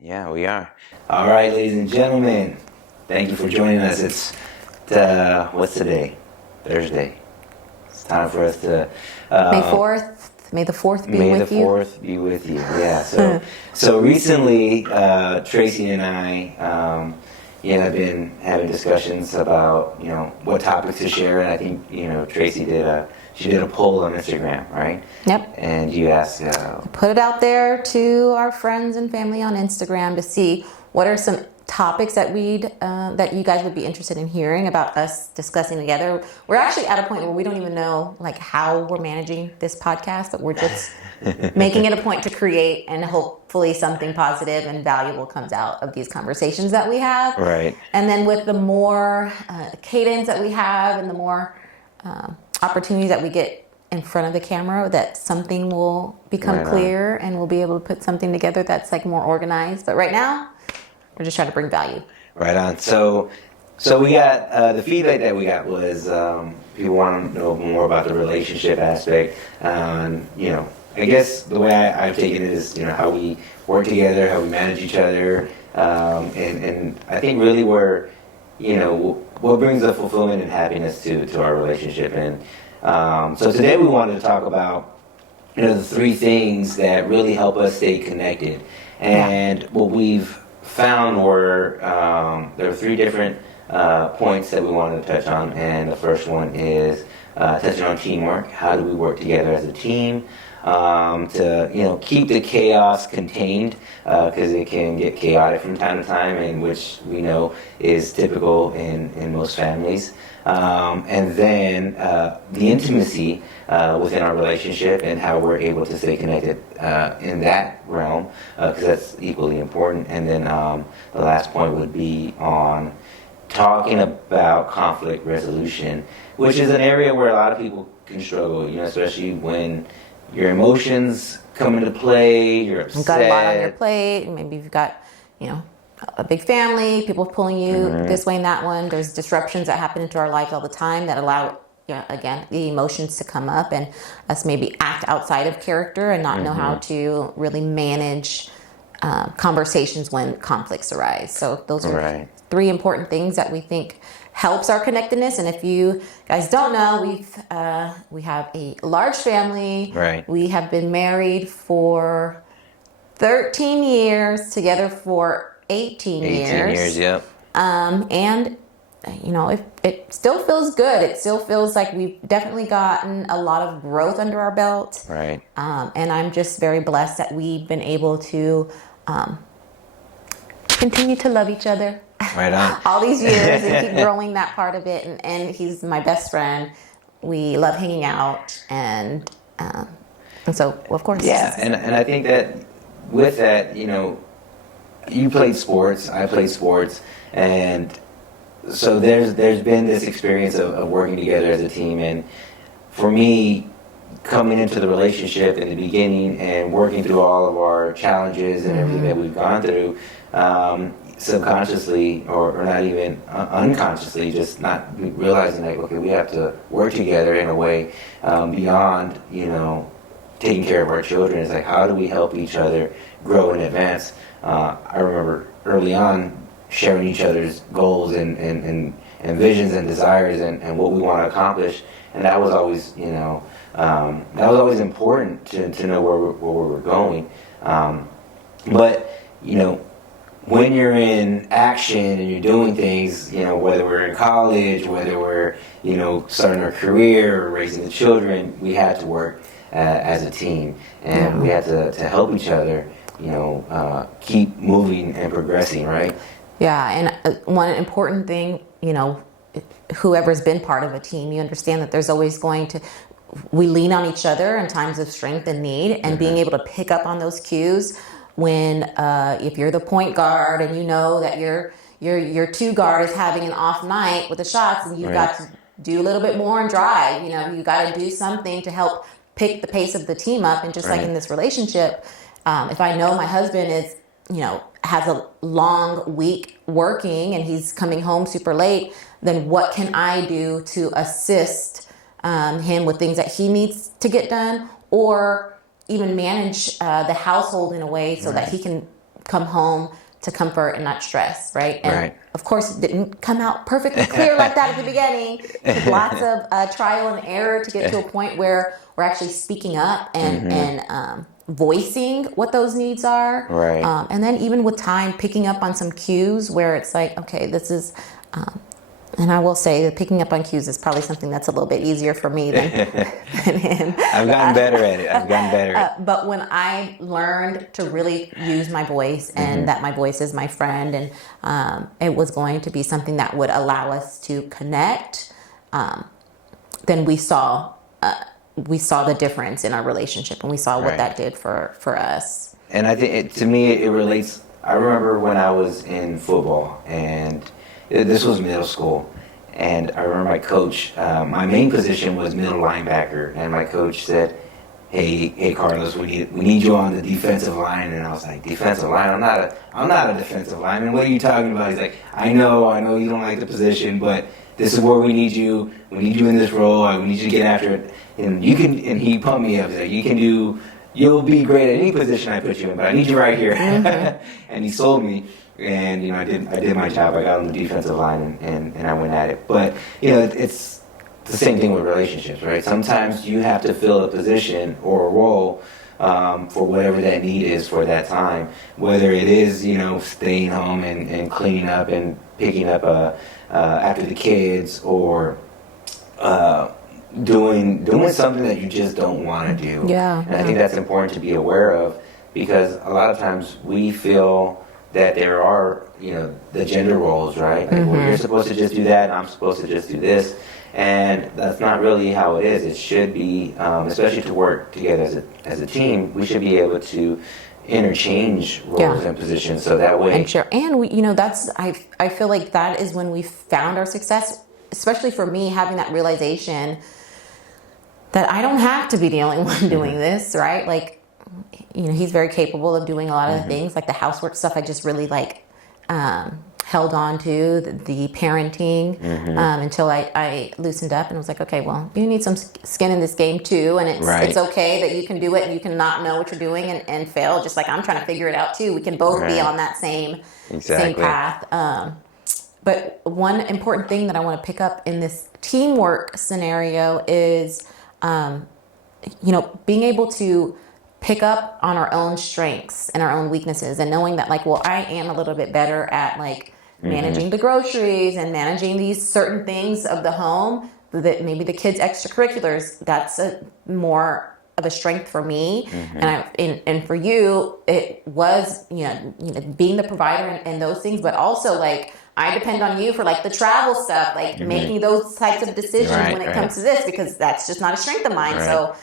Yeah, we are. All right, ladies and gentlemen, thank you for joining us. It's what's today? Thursday. It's time for us to May 4th, May the 4th be May the with you. 4th be with you. Yeah. So recently, Tracy and I, have been having discussions about what topics to share, and I think Tracy did a poll on Instagram, right? Yep. And you asked. Put it out there to our friends and family on Instagram to see what are some topics that that you guys would be interested in hearing about us discussing together. We're actually at a point where we don't even know how we're managing this podcast, but we're just making it a point to create, and hopefully something positive and valuable comes out of these conversations that we have. Right. And then with the more cadence that we have and the more opportunities that we get in front of the camera, that something will become clear and we'll be able to put something together that's more organized. But right now, we're just trying to bring value. Right on. So we got the feedback that we got was people want to know more about the relationship aspect. I guess the way I've taken it is how we work together, how we manage each other, and I think really where what brings the fulfillment and happiness to our relationship. And so today we wanted to talk about the three things that really help us stay connected. And what we've found were there are three different points that we wanted to touch on, and the first one is touching on teamwork. How do we work together as a team to keep the chaos contained, because it can get chaotic from time to time, and which we know is typical in most families. And then the intimacy within our relationship and how we're able to stay connected in that realm, because that's equally important. And then the last point would be on talking about conflict resolution, which is an area where a lot of people can struggle, especially when your emotions come into play, you're upset. You've got a lot on your plate. Maybe you've got, a big family, people pulling you this way and that one. There's disruptions that happen into our lives all the time that allow, again, the emotions to come up and us maybe act outside of character and not know how to really manage conversations when conflicts arise. So those are three important things that we think helps our connectedness. And if you guys don't know, we have a large family. Right. We have been married for 13 years, together for 18 years. 18 years, yep. And it still feels good. It still feels like we've definitely gotten a lot of growth under our belt. Right. And I'm just very blessed that we've been able to continue to love each other. Right on. All these years and keep growing that part of it. And he's my best friend. We love hanging out. And so, of course. Yeah, and I think that with that, you played sports, I played sports, and so there's been this experience of working together as a team. And for me, coming into the relationship in the beginning and working through all of our challenges and everything that we've gone through, subconsciously or not even unconsciously, just not realizing okay, we have to work together in a way beyond taking care of our children. It's how do we help each other grow and advance? I remember early on sharing each other's goals and visions and desires and what we want to accomplish, and that was always important to know where we were going. But when you're in action and you're doing things, whether we're in college, whether we're starting our career or raising the children, we had to work as a team, and we had to help each other keep moving and progressing, right? Yeah, and one important thing, whoever's been part of a team, you understand that there's always we lean on each other in times of strength and need, and being able to pick up on those cues when, if you're the point guard and that your two guard is having an off night with the shots, and you've got to do a little bit more and drive, you got to do something to help pick the pace of the team up. And just like in this relationship, if I know my husband is, has a long week working and he's coming home super late, then what can I do to assist him with things that he needs to get done, or even manage the household in a way so that he can come home to comfort and not stress, right? And Right. of course, it didn't come out perfectly clear like that at the beginning. It took lots of trial and error to get to a point where we're actually speaking up and voicing what those needs are. Right. And then even with time, picking up on some cues where it's like, okay, this is, and I will say that picking up on cues is probably something that's a little bit easier for me than him. I've gotten better at it. I've gotten better at it. But when I learned to really use my voice and that my voice is my friend, and it was going to be something that would allow us to connect, then we saw the difference in our relationship, and we saw what Right. that did for us. And I think to me it relates. I remember when I was in football, and this was middle school, and I remember my coach. My main position was middle linebacker, and my coach said, "Hey, Carlos, we need you on the defensive line." And I was like, "Defensive line? I'm not a defensive lineman. What are you talking about?" He's like, "I know you don't like the position, but this is where we need you. We need you in this role. We need you to get after it, and you can." And he pumped me up. He's like, "You can do. You'll be great at any position I put you in, but I need you right here." And he sold me. And I did my job. I got on the defensive line and I went at it. But it's the same thing with relationships, right? Sometimes you have to fill a position or a role for whatever that need is for that time. Whether it is staying home and cleaning up and picking up after the kids, or doing something that you just don't want to do. Yeah. And I think that's important to be aware of, because a lot of times we feel that there are, the gender roles, right? Like, well, you're supposed to just do that, and I'm supposed to just do this. And that's not really how it is. It should be, especially to work together as a team, we should be able to interchange roles and positions, so that way. And sure. And we, that's, I feel like that is when we found our success, especially for me, having that realization that I don't have to be the only one doing this, right? Like, he's very capable of doing a lot of the things, like the housework stuff. I just really held on to the parenting until I loosened up and was like, okay, well, you need some skin in this game too, and it's okay that you can do it and you can not know what you're doing and fail, just like I'm trying to figure it out too. We can both be on that same path. But one important thing that I want to pick up in this teamwork scenario is, being able to pick up on our own strengths and our own weaknesses, and knowing that, like, well, I am a little bit better at managing the groceries and managing these certain things of the home, that maybe the kids' extracurriculars, that's more of a strength for me. And for you, it was, being the provider and those things, but also I depend on you for the travel stuff, making those types of decisions when it comes to this, because that's just not a strength of mine. So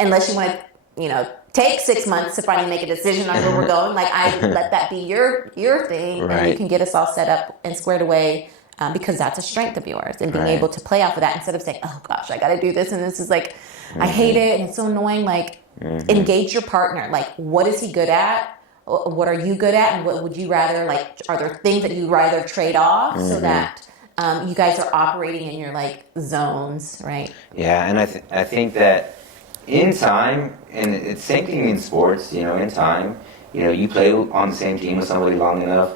unless you want to, take 6 months to finally make a decision on where we're going, I let that be your thing, and you can get us all set up and squared away, because that's a strength of yours, and being able to play off of that instead of saying, oh gosh, I got to do this, and this is I hate it, and it's so annoying. Engage your partner. What is he good at? What are you good at? And what would you rather, are there things that you'd rather trade off so that you guys are operating in your zones, right? Yeah, and I think that in time, and it's same thing in sports, in time, you play on the same team with somebody long enough,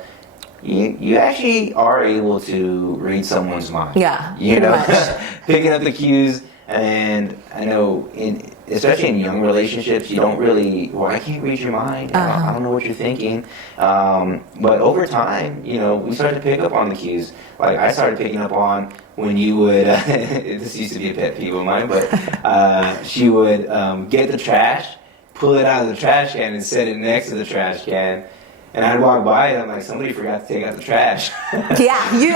you actually are able to read someone's mind. Yeah, Picking up the cues. And I know, especially in young relationships, you don't really, well, I can't read your mind. I don't know what you're thinking. But over time, we started to pick up on the cues. I started picking up on when you would, this used to be a pet peeve of mine, but she would get the trash, pull it out of the trash can and set it next to the trash can. And I'd walk by and I'm like, somebody forgot to take out the trash. Yeah, you.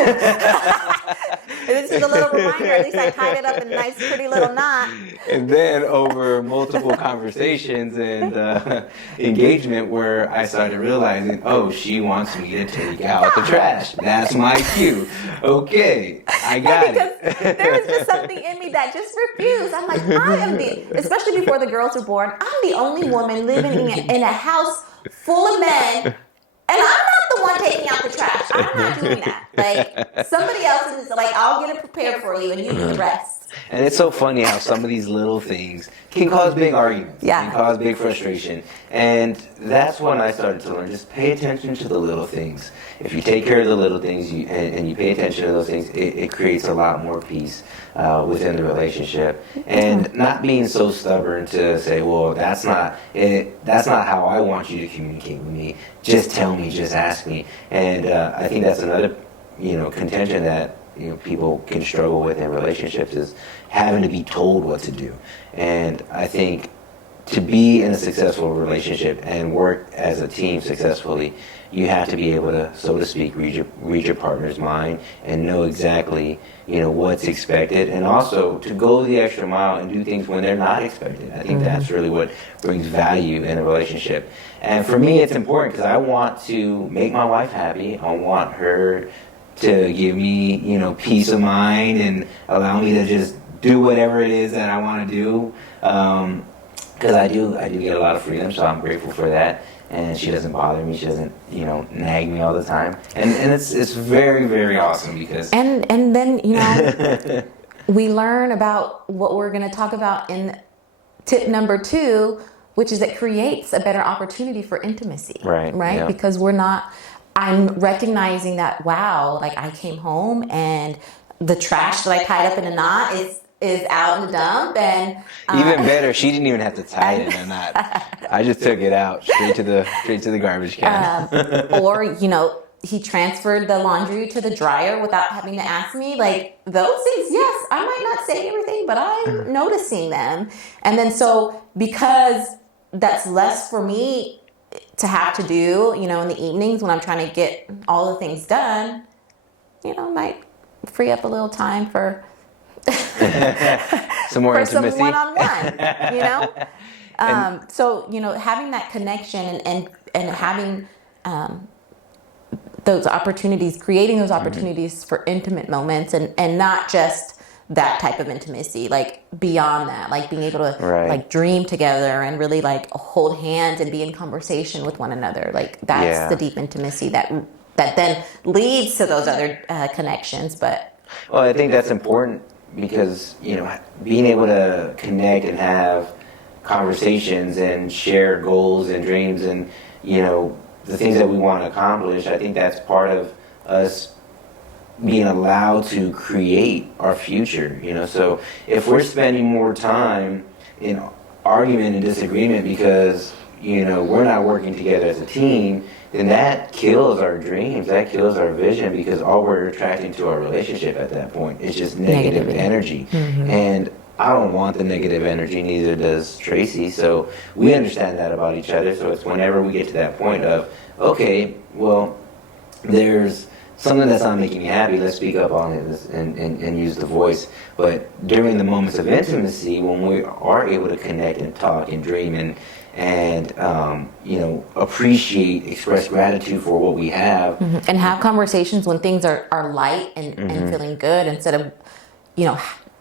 This is a little reminder. At least I tied it up in a nice, pretty little knot. And then over multiple conversations and engagement, where I started realizing, oh, she wants me to take out the trash. That's my cue. Okay, I got it. Because there was just something in me that just refused. I'm like, especially before the girls were born, I'm the only woman living in a house full of men. And I'm not the one taking out the trash. I'm not doing that. Somebody else is I'll get it prepared for you and you do the rest. And it's so funny how some of these little things can cause big arguments, Yeah. can cause big frustration. And that's when I started to learn, just pay attention to the little things. If you take care of the little things and you pay attention to those things, it creates a lot more peace within the relationship. And not being so stubborn to say, well, that's not it, that's not how I want you to communicate with me. Just tell me, just ask me. And I think that's another, contention that people can struggle with in relationships is having to be told what to do. And I think to be in a successful relationship and work as a team successfully, you have to be able to, so to speak, read your partner's mind and know exactly, what's expected, and also to go the extra mile and do things when they're not expected. I think that's really what brings value in a relationship. And for me, it's important because I want to make my wife happy. I want her to give me, peace of mind and allow me to just do whatever it is that I want to do. Because I do get a lot of freedom, so I'm grateful for that. And she doesn't bother me. She doesn't, nag me all the time. And it's very, very awesome because. And then we learn about what we're going to talk about in tip number 2, which is it creates a better opportunity for intimacy. Right. Right. Yeah. Because I'm recognizing that, wow, like I came home and the trash that I tied up in a knot is out in the dump, and even better, she didn't even have to tie it in a knot. I just took it out straight to the garbage can. or he transferred the laundry to the dryer without having to ask me. Like those things, yes, I might not say everything, but I'm noticing them. And then so because that's less for me to have to do, in the evenings when I'm trying to get all the things done, might free up a little time for some more intimacy. Some one-on-one, so, having that connection and having those opportunities, creating those opportunities for intimate moments and not just that type of intimacy, like beyond that, like being able to like dream together and really like hold hands and be in conversation with one another. Like that's the deep intimacy that then leads to those other connections. But well, I think that's important because being able to connect and have conversations and share goals and dreams and the things that we want to accomplish, I think that's part of us being allowed to create our future. So if we're spending more time in argument and disagreement because we're not working together as a team, then that kills our dreams, that kills our vision, because all we're attracting to our relationship at that point is just negative energy. And I don't want the negative energy, neither does Tracy. So we understand that about each other. So it's whenever we get to that point of, okay, well, there's something that's not making me happy, let's speak up on it and use the voice. But during the moments of intimacy, when we are able to connect and talk and dream and appreciate, express gratitude for what we have. And have conversations when things are light and feeling good, instead of,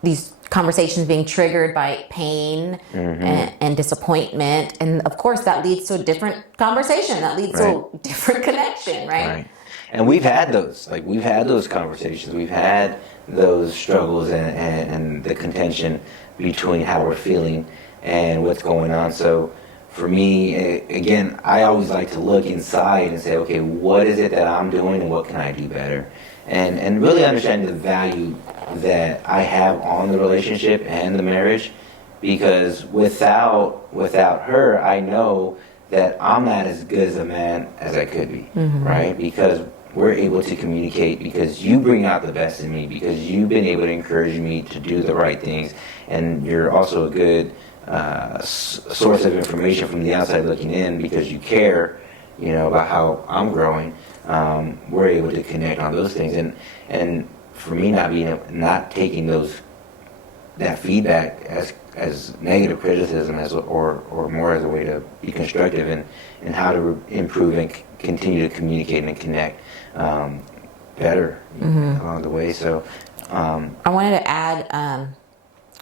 these conversations being triggered by pain and disappointment. And of course that leads to a different conversation, that leads to a different connection, right? And we've had those conversations, we've had those struggles and the contention between how we're feeling and what's going on. So for me, again, I always like to look inside and say, okay, what is it that I'm doing and what can I do better? And really understanding the value that I have on the relationship and the marriage, because without her, I know that I'm not as good as a man as I could be, right? Because we're able to communicate, because you bring out the best in me, because you've been able to encourage me to do the right things, and you're also a good source of information from the outside looking in, because you care, about how I'm growing. We're able to connect on those things, and for me, not taking that feedback as negative criticism or more as a way to be constructive and how to improve and continue to communicate and connect better along the way. So I wanted to add,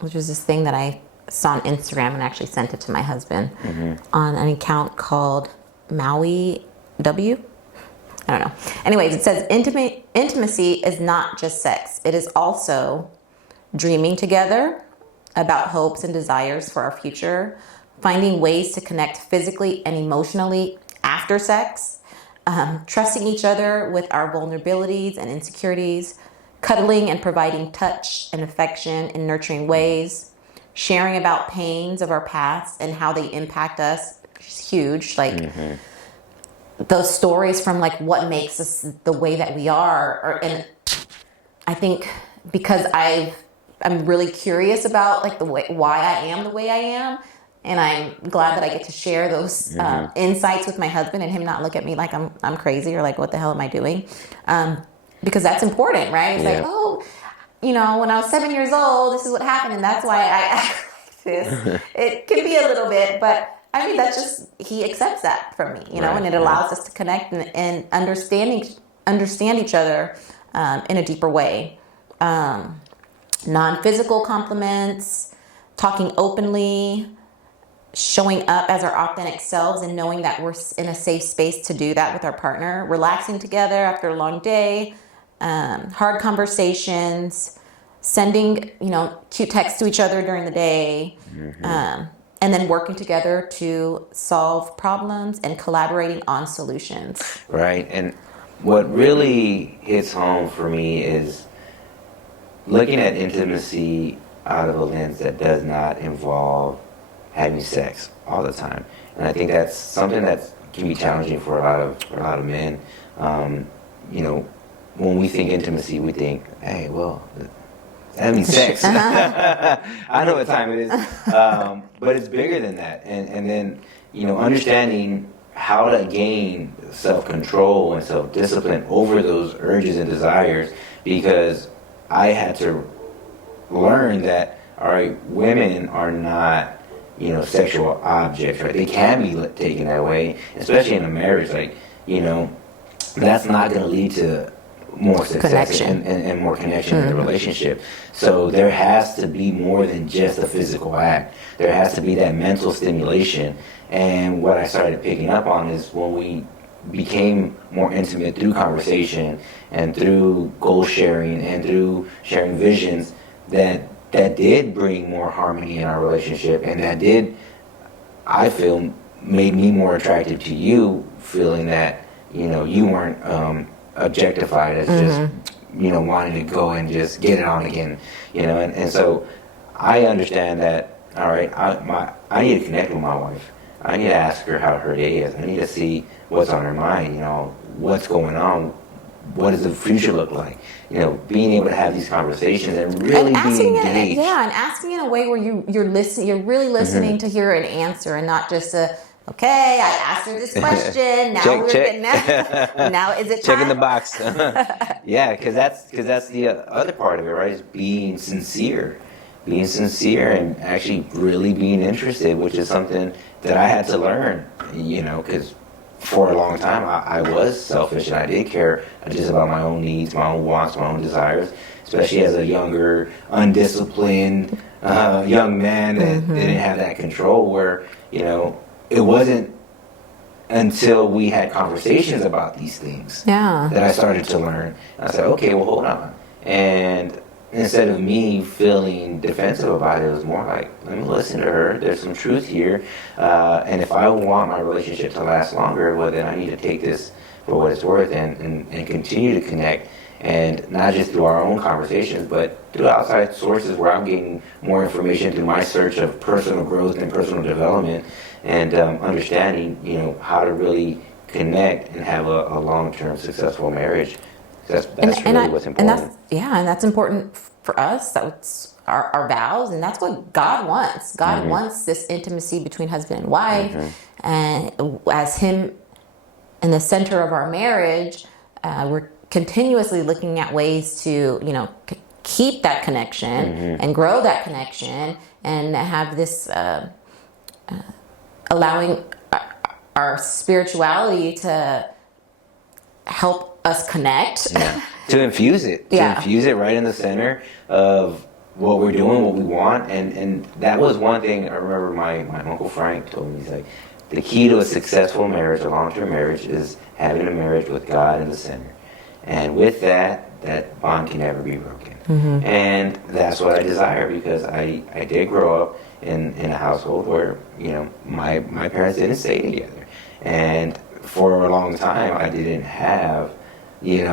which was this thing that I saw on Instagram and actually sent it to my husband on an account called Maui W. I don't know. Anyways, it says intimacy is not just sex. It is also dreaming together about hopes and desires for our future, finding ways to connect physically and emotionally after sex, trusting each other with our vulnerabilities and insecurities, cuddling and providing touch and affection in nurturing ways, sharing about pains of our past and how they impact us, which is huge. Like those stories from like what makes us the way that we are, and I think because I'm really curious about like the way why I am the way I am, and I'm glad that I get to share those insights with my husband and him not look at me like I'm crazy or like what the hell am I doing, because that's important, right? It's like, oh, when I was 7 years old, this is what happened, and that's why I act like this. It can be a little bit, but I mean that's just he accepts that from me, and it allows us to connect and understand each other in a deeper way. Non-physical compliments, talking openly, showing up as our authentic selves and knowing that we're in a safe space to do that with our partner, relaxing together after a long day, hard conversations, sending, cute texts to each other during the day, and then working together to solve problems and collaborating on solutions. Right. And what really hits home for me is looking at intimacy out of a lens that does not involve having sex all the time. And I think that's something that can be challenging for a lot of men. When we think intimacy, we think, hey, well, that means sex. I know what time it is. But it's bigger than that. And then, understanding how to gain self-control and self-discipline over those urges and desires, because I had to learn that, all right, women are not, sexual objects, right? They can be taken that way, especially in a marriage. Like, that's not going to lead to more success and more connection in the relationship. So there has to be more than just a physical act. There has to be that mental stimulation. And what I started picking up on is when we became more intimate through conversation and through goal sharing and through sharing visions, that did bring more harmony in our relationship, and that did, I feel, made me more attracted to you, feeling that you weren't objectified as just wanting to go and just get it on again, and so I understand that, all right, I need to connect with my wife. I need to ask her how her day is. I need to see what's on her mind, what's going on, what does the future look like, being able to have these conversations and really being engaged. And asking in a way where you're listening, you're really listening to hear an answer, and not just okay, I asked her this question. Now check. Now is it time? Checking the box. Yeah, because that's the other part of it, right? Is being sincere and actually really being interested, which is something that I had to learn, because for a long time I was selfish and I did care just about my own needs, my own wants, my own desires, especially as a younger, undisciplined young man that didn't have that control, where, it wasn't until we had conversations about these things that I started to learn. And I said, okay, well, hold on. And instead of me feeling defensive about it, it was more like, let me listen to her. There's some truth here. And if I want my relationship to last longer, well, then I need to take this for what it's worth and continue to connect. And not just through our own conversations, but through outside sources where I'm getting more information through my search of personal growth and personal development, and understanding, how to really connect and have a long-term successful marriage. That's really what's important. And that's important for us. That's our vows, and that's what God wants. God wants this intimacy between husband and wife, and as him in the center of our marriage, we're continuously looking at ways to, keep that connection and grow that connection, and have this allowing our spirituality to help us connect. To infuse it. To infuse it right in the center of what we're doing, what we want. And that was one thing I remember my Uncle Frank told me. He's like, the key to a successful marriage, a long-term marriage, is having a marriage with God in the center. And with that, that bond can never be broken. And that's what I desire, because I did grow up in a household where, my parents didn't stay together. And for a long time, I didn't have, an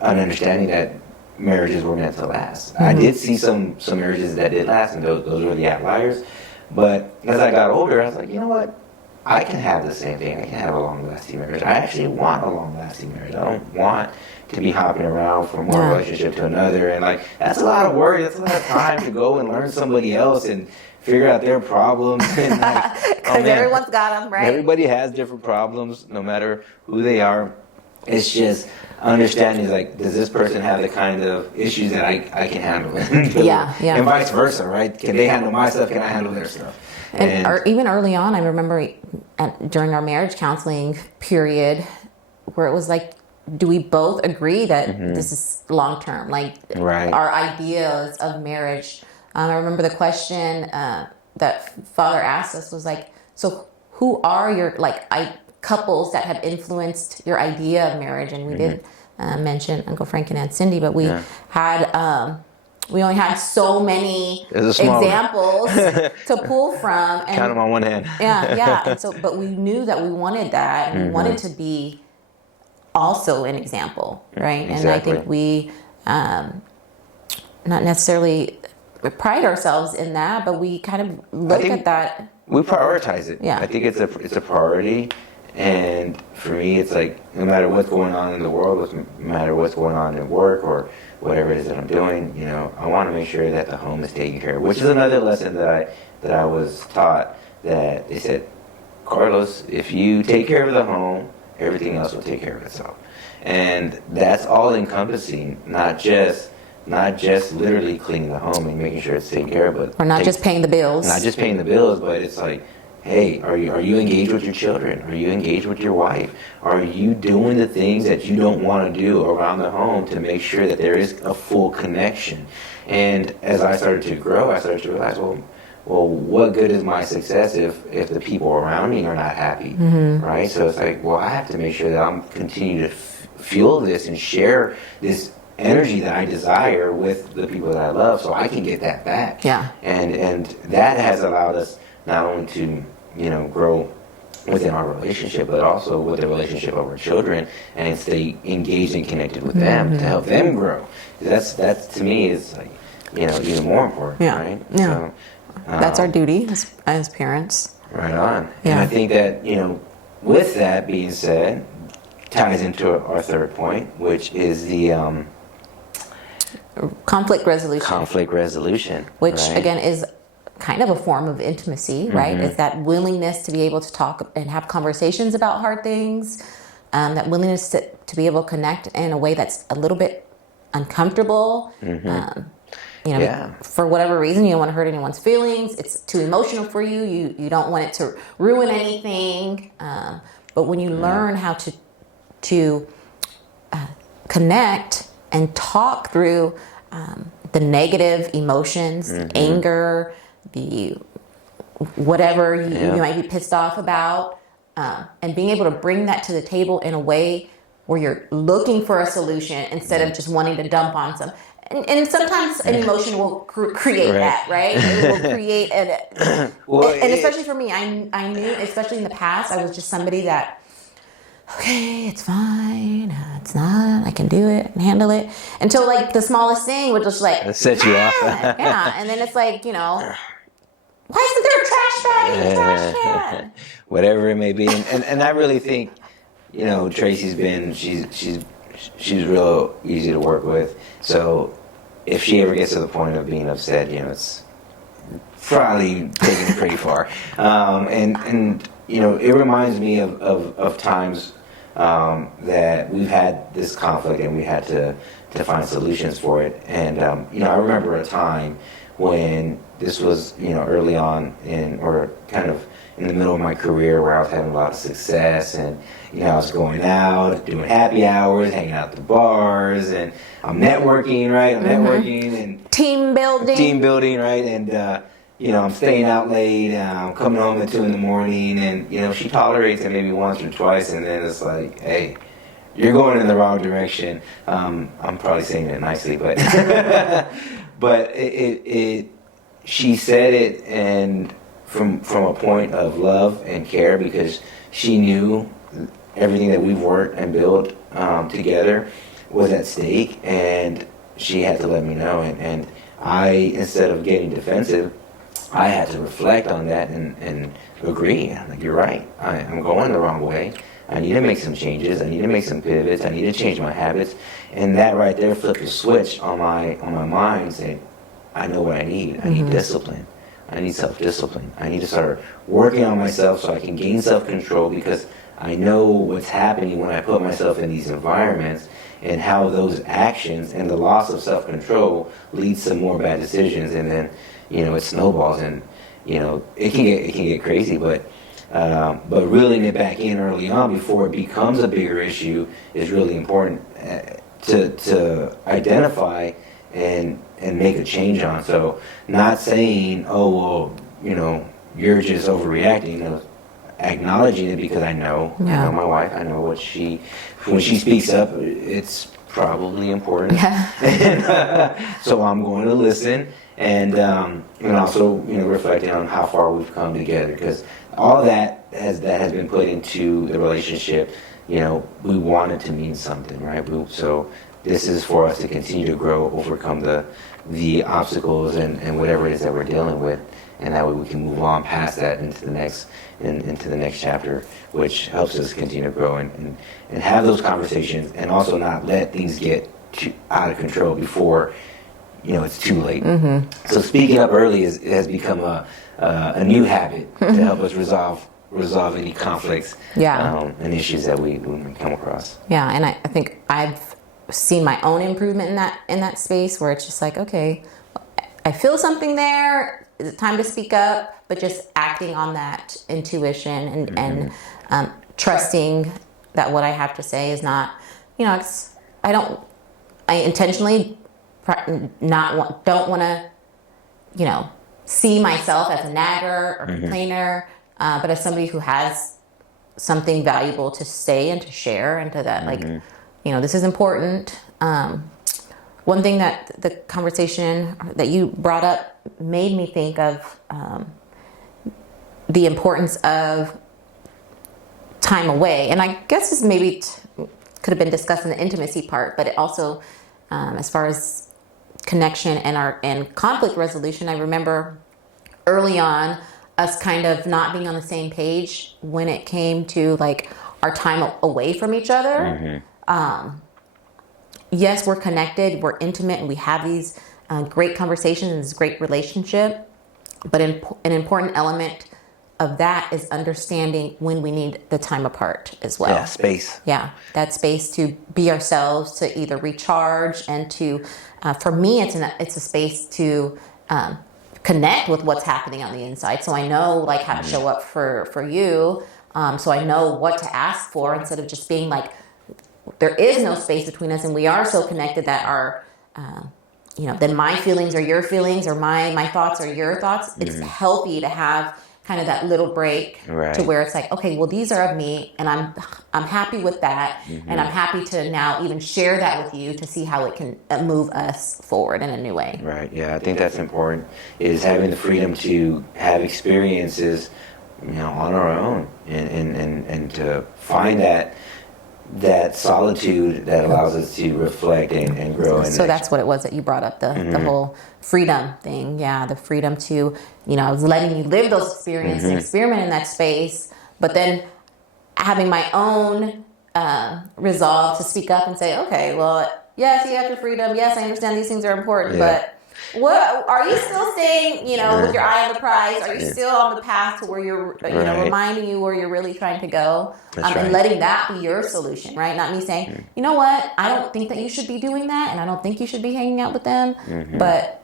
understanding that marriages were meant to last. I did see some marriages that did last, and those were the outliers. But as I got older, I was like, you know what? I can have the same thing. I can have a long-lasting marriage. I actually want a long-lasting marriage. I don't want to be hopping around from one relationship to another. And that's a lot of work. That's a lot of time to go and learn somebody else and figure out their problems. Because everyone's got them, right? Everybody has different problems, no matter who they are. It's just understanding, does this person have the kind of issues that I can handle? And vice versa, right? Can they handle my stuff? Can I handle their stuff? And even early on, I remember during our marriage counseling period, where it was do we both agree that this is long term? Our ideas of marriage. I remember the question that Father asked us was so who are your couples that have influenced your idea of marriage? And we did mention Uncle Frank and Aunt Cindy, but we had. We only had so many examples to pull from. And count them on one hand. And so, but we knew that we wanted that, and we wanted to be also an example, right? Exactly. And I think we, not necessarily pride ourselves in that, but we kind of look at that. We prioritize it. Yeah. I think it's a priority. And for me, it's no matter what's going on in the world, no matter what's going on at work or whatever it is that I'm doing, I want to make sure that the home is taken care of, which is another lesson that I was taught, that they said, Carlos, if you take care of the home, everything else will take care of itself. And that's all encompassing, not just literally cleaning the home and making sure it's taken care of, but or not just paying the bills. Not just paying the bills, but it's hey, are you engaged with your children? Are you engaged with your wife? Are you doing the things that you don't want to do around the home to make sure that there is a full connection? And as I started to grow, I started to realize, well, what good is my success if the people around me are not happy, right? So it's I have to make sure that I'm continuing to fuel this and share this energy that I desire with the people that I love, so I can get that back. Yeah. And that has allowed us not only to grow within our relationship, but also with the relationship of our children, and stay engaged and connected with them to help them grow. That's to me is even more important, right? Yeah. So, that's our duty as parents. Right on. Yeah. And I think that with that being said, ties into our third point, which is the conflict resolution. Conflict resolution, which right? Again is kind of a form of intimacy, right? It's that willingness to be able to talk and have conversations about hard things, that willingness to be able to connect in a way that's a little bit uncomfortable. For whatever reason, you don't want to hurt anyone's feelings. It's too emotional for you. You don't want it to ruin anything. But when you learn how to connect and talk through the negative emotions, the anger, the whatever you might be pissed off about, and being able to bring that to the table in a way where you're looking for a solution instead of just wanting to dump on some. And sometimes an emotion will create that, right? It will create and especially for me, I knew, especially in the past, I was just somebody that, okay, it's fine, it's not, I can do it and handle it, until the smallest thing would just set you off. And then it's why isn't there a trash bag in the trash can? Whatever it may be, and I really think, Tracy's been she's real easy to work with. So if she ever gets to the point of being upset, it's probably taking it pretty far. And it reminds me of times that we've had this conflict and we had to find solutions for it. And I remember a time when this was early on or kind of in the middle of my career, where I was having a lot of success, and I was going out, doing happy hours, hanging out at the bars, and I'm networking, right? And team building, right? And I'm staying out late, and I'm coming home at 2 a.m, and she tolerates it maybe once or twice, and then it's hey, you're going in the wrong direction. I'm probably saying it nicely, but but she said it and from a point of love and care, because she knew everything that we've worked and built together was at stake, and she had to let me know. And I, instead of getting defensive, I had to reflect on that and agree. I'm like, you're right. I'm going the wrong way. I need to make some changes. I need to make some pivots. I need to change my habits. And that right there flipped a switch on my mind, saying, I know what I need. I need discipline. I need self-discipline. I need to start working on myself so I can gain self-control, because I know what's happening when I put myself in these environments, and how those actions and the loss of self-control leads to more bad decisions, and then, it snowballs, and, it can get crazy, but reeling it back in early on before it becomes a bigger issue is really important to identify and make a change on. So not saying, oh, well, you're just overreacting, acknowledging it, because I know my wife, I know when she speaks up, it's probably important. Yeah. And, so I'm going to listen, and also reflecting on how far we've come together, because all that has been put into the relationship. We want it to mean something, right? So this is for us to continue to grow, overcome the obstacles and whatever it is that we're dealing with, and that way we can move on past that into the next chapter, which helps us continue to grow and have those conversations, and also not let things get out of control before it's too late. So speaking up early has become a new habit to help us resolve any conflicts and issues that we come across. Yeah, and I think I've seen my own improvement in that space, where it's just like, okay, I feel something there. Is it time to speak up? But just acting on that intuition and trusting that what I have to say is not, I intentionally don't want to, see myself as a nagger or complainer, but as somebody who has something valuable to say and to share, and to that, this is important. One thing that the conversation that you brought up made me think of, the importance of time away. And I guess this maybe could have been discussed in the intimacy part, but it also, as far as connection and conflict resolution, I remember early on us kind of not being on the same page when it came to like our time away from each other. Yes, we're connected, we're intimate, and we have these great conversations and this great relationship. But an important element of that is understanding when we need the time apart as well. Yeah, space. Yeah, that space to be ourselves, to either recharge, and to, for me, it's a space to connect with what's happening on the inside. So I know like how to show up for you. So I know what to ask for, instead of just being like, there is no space between us, and we are so connected that our, then my feelings are your feelings, or my thoughts are your thoughts. It's healthy to have kind of that little break, to where it's like, okay, well, these are of me, and I'm happy with that, and I'm happy to now even share that with you to see how it can move us forward in a new way. Right. Yeah, I think that's important, is having the freedom to have experiences, on our own, and to find that solitude that allows us to reflect and grow. So that's what it was that you brought up, the whole freedom thing. Yeah, the freedom to, I was letting you live those experiences and experiment in that space, but then having my own resolve to speak up and say, okay, well, yes, you have your freedom. Yes, I understand these things are important, but what are you still staying, with your eye on the prize? Are you still on the path to where you're, reminding you where you're really trying to go? And letting that be your solution, right? Not me saying, you know what, I don't think that you should be doing that, and I don't think you should be hanging out with them. But,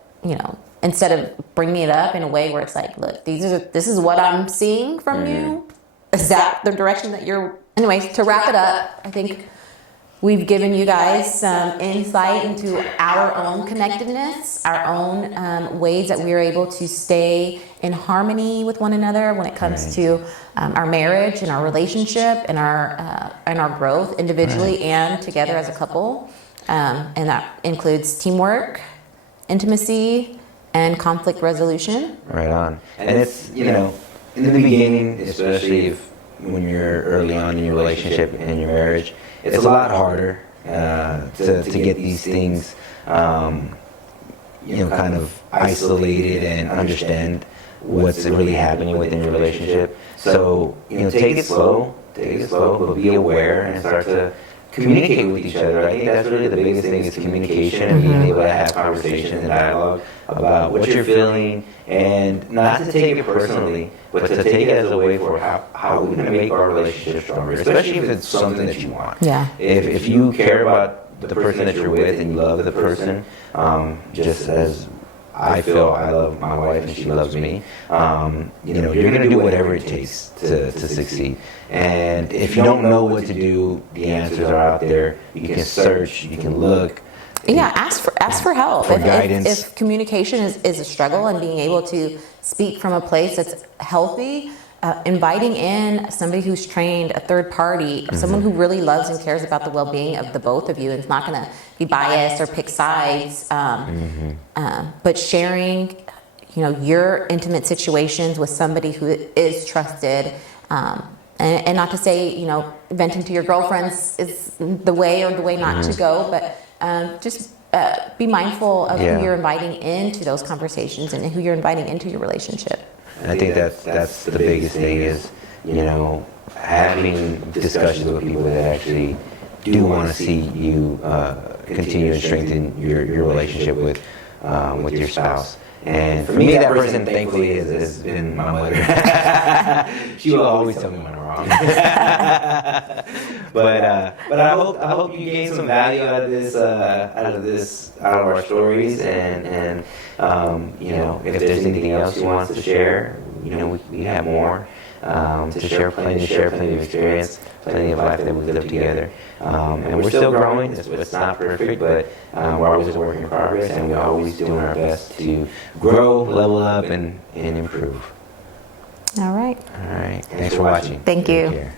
instead of bringing it up in a way where it's like, look, this is what I'm seeing from you. Is that the direction that you're? Anyways, to wrap it up, I think we've given you guys some insight into our own connectedness, our own ways that we're able to stay in harmony with one another when it comes to our marriage and our relationship and our growth individually and together as a couple. And that includes teamwork, intimacy, and conflict resolution. Right on. And it's, you know, in the beginning, especially when you're early on in your relationship and your marriage, it's a lot harder to get these things, you know, kind of isolated and understand what's really happening within your relationship. So, you know, take it slow, but be aware and start to communicate with each other. I think that's really the biggest thing is communication and being able to have conversations and dialogue about what you're feeling, and not to take it personally, but to take it as a way for how we're going to make our relationship stronger, especially if it's something that you want. Yeah. If you care about the person that you're with and you love the person, just as I feel I love my wife and she loves me, you know, you're going to do whatever it takes to succeed. And if you don't know what to do, the answers are out there. You can search, you can look. Yeah, ask for help. For guidance. If communication is a struggle, and being able to speak from a place that's healthy, inviting in somebody who's trained, a third party, someone who really loves and cares about the well-being of the both of you, and is not going to be biased or pick sides, but sharing, you know, your intimate situations with somebody who is trusted. And not to say, you know, venting to your girlfriends is the way or the way not to go, but just be mindful of who you're inviting into those conversations and who you're inviting into your relationship. And I think that's the biggest thing is, you know, having discussions with people that actually do want to see you continue to strengthen your relationship with your spouse. And for me, that person, thankfully, has been my mother. She will always tell me when I'm wrong. But I hope you gain some value out of our stories, and you know, if there's anything else you want to share, you know, we have more to share, plenty of experience, plenty of life that we've lived together. And we're still growing. It's not perfect, but we're always a work in progress, and we're always doing our best to grow, level up, and improve. All right. All right. Thanks for watching. Thank you. Take care.